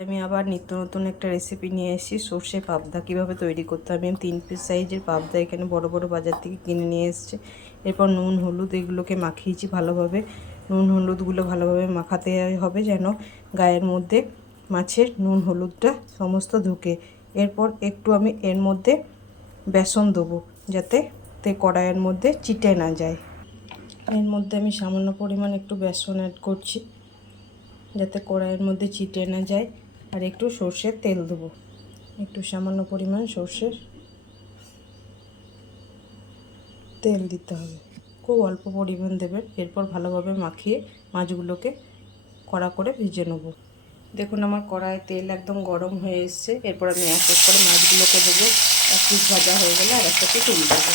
আমি আবার নিত্য নতুন একটা রেসিপি নিয়ে এসেছি, সর্ষে পাবদা কীভাবে তৈরি করতে হবে। আমি তিন পিস সাইজের পাবদা এখানে বড় বড় বাজার থেকে কিনে নিয়ে এসেছি। এরপর নুন, হলুদ এগুলোকে মাখিয়েছি ভালোভাবে। নুন, হলুদগুলো ভালোভাবে মাখাতে হবে যেন গায়ের মধ্যে মাছের নুন, হলুদটা সমস্ত ঢুকে। এরপর একটু আমি এর মধ্যে বেসন দেবো যাতে তে কড়াইয়ের মধ্যে চিটে না যায়। এর মধ্যে আমি সামান্য পরিমাণ একটু বেসন অ্যাড করছি যাতে কড়াইয়ের মধ্যে চিটে না যায়। আর একটু সর্ষের তেল দেবো। একটু সামান্য পরিমাণ সর্ষের তেল দিতে হবে। খুব অল্প পরিমাণ দেবেন, এরপর ভালোভাবে মাখিয়ে মাছগুলোকে কড়া করে ভেজে নেব। দেখুন আমার কড়ায় তেল একদম গরম হয়ে এসছে। এরপর আমি এক এক করে মাছগুলোকে দেবো। এক পিস ভাজা হয়ে গেলে আর একটাকে তুলে দেবো।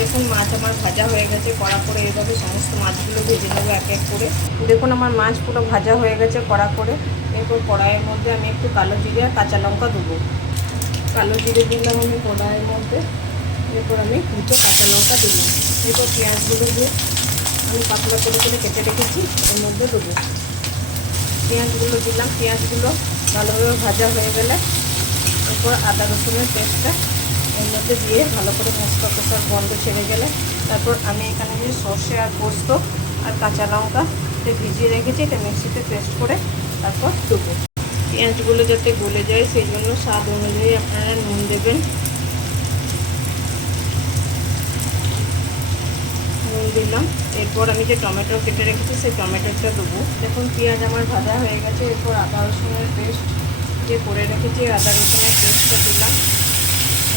দেখুন, মাছ আমার ভাজা হয়ে গেছে, কড়া করে এভাবে সমস্ত মাছগুলো ভেজে নেব এক এক করে। দেখুন, আমার মাছ পুরো ভাজা হয়ে গেছে কড়া করে। এরপর কড়াইয়ের মধ্যে আমি একটু কালো জিরে আর কাঁচা লঙ্কা দেবো। কালো জিরে দিলাম আমি কড়াইয়ের মধ্যে। এরপর আমি দুটো কাঁচা লঙ্কা দিলাম এরপর পেঁয়াজগুলো দিয়ে আমি পাতলা করে করে কেটে রেখেছি, এর মধ্যে দেবো। পেঁয়াজগুলো দিলাম, পেঁয়াজগুলো ভালোভাবে ভাজা হয়ে গেলে। এরপর আদা রসুনের পেস্টটা মধ্যে দিয়ে ভালো করে মশলা কষার গন্ধ ছেড়ে গেলে তারপর আমি এখানে যে সর্ষে আর পোস্ত আর কাঁচা লঙ্কা ভিজিয়ে রেখেছি, এটা মিক্সিতে পেস্ট করে তারপর দেবো। পেঁয়াজগুলো যাতে গলে যায়, সেই জন্য স্বাদ অনুযায়ী আপনারা নুন দেবেন। নুন দিলাম। এরপর আমি যে টমেটো কেটে রেখেছি, সেই টমেটোটা দেবো। দেখুন, পেঁয়াজ আমার ভাজা হয়ে গেছে। এরপর আদা রসুনের পেস্ট যে করে রেখেছি, আদা রসুনের পেস্টটা দিলাম।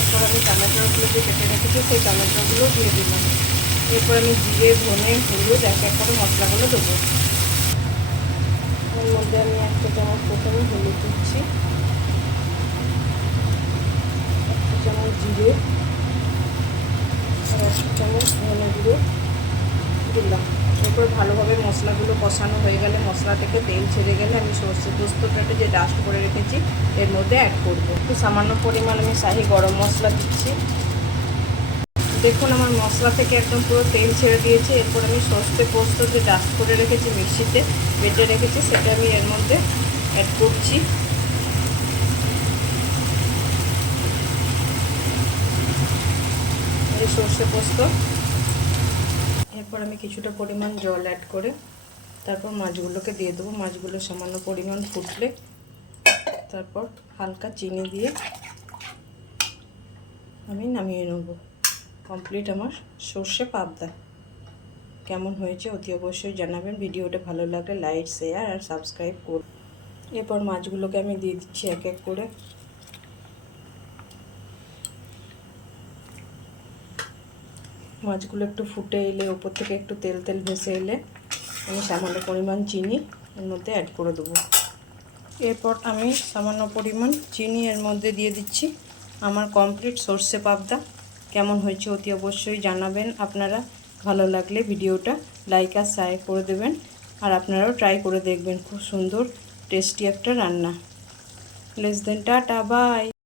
এরপর আমি টমেটোগুলো যে কেটে রেখেছি, সেই টমেটোগুলো দিয়ে দিলাম। এরপর আমি জিরে, ধনে, হলুদ, এক এক করে মশলাগুলো দেবো। এর মধ্যে আমি একটা চামচ প্রথমে হলুদ দিচ্ছি। একটা চামচ জিরে। আর এক চামচ ধনে গুঁড়ো দিলাম। এরপর ভালোভাবে মশলাগুলো কষানো হয়ে গেলে মশলা থেকে তেল ছেড়ে গেলে আমি সর্ষে পোস্তটাকে যে ডাস্ট করে রেখেছি, এর মধ্যে অ্যাড করব। একটু সামান্য পরিমাণ আমি শাহি গরম মশলা দিচ্ছি। দেখুন আমার মশলা থেকে একদম পুরো তেল ছেড়ে দিয়েছে। এরপর আমি সর্ষে পোস্ত যে ডাস্ট করে রেখেছি মিক্সিতে বেটে রেখেছি, সেটা আমি এর মধ্যে অ্যাড করছি। সর্ষে পোস্ত। এরপর আমি কিছুটা পরিমাণ জল অ্যাড করে তারপর মাছগুলোকে দিয়ে দেবো। মাছগুলো সামান্য পরিমাণ ফুটলে তারপর হালকা চিনি দিয়ে আমি নামিয়ে নেব। কমপ্লিট আমার সর্ষে পাবদা। কেমন হয়েছে অতি অবশ্যই জানাবেন। ভিডিওটা ভালো লাগলে লাইক শেয়ার আর সাবস্ক্রাইব করুন। এরপর মাছগুলোকে আমি দিয়ে দিচ্ছি এক এক করে। মাছগুলো একটু ফুটে এলে, ওপর থেকে একটু তেল তেল ভেসে এলে, আমি সামান্য পরিমাণ চিনি এর মধ্যে অ্যাড করে দেবো। এরপর আমি সামান্য পরিমাণ চিনি এর মধ্যে দিয়ে দিচ্ছি আমার কমপ্লিট সর্ষে পাবদা। কেমন হয়েছে অতি অবশ্যই জানাবেন। আপনারা ভালো লাগলে ভিডিওটা লাইক আর শেয়ার করে দেবেন। আর আপনারাও ট্রাই করে দেখবেন, খুব সুন্দর টেস্টি একটা রান্না। Less than tata bye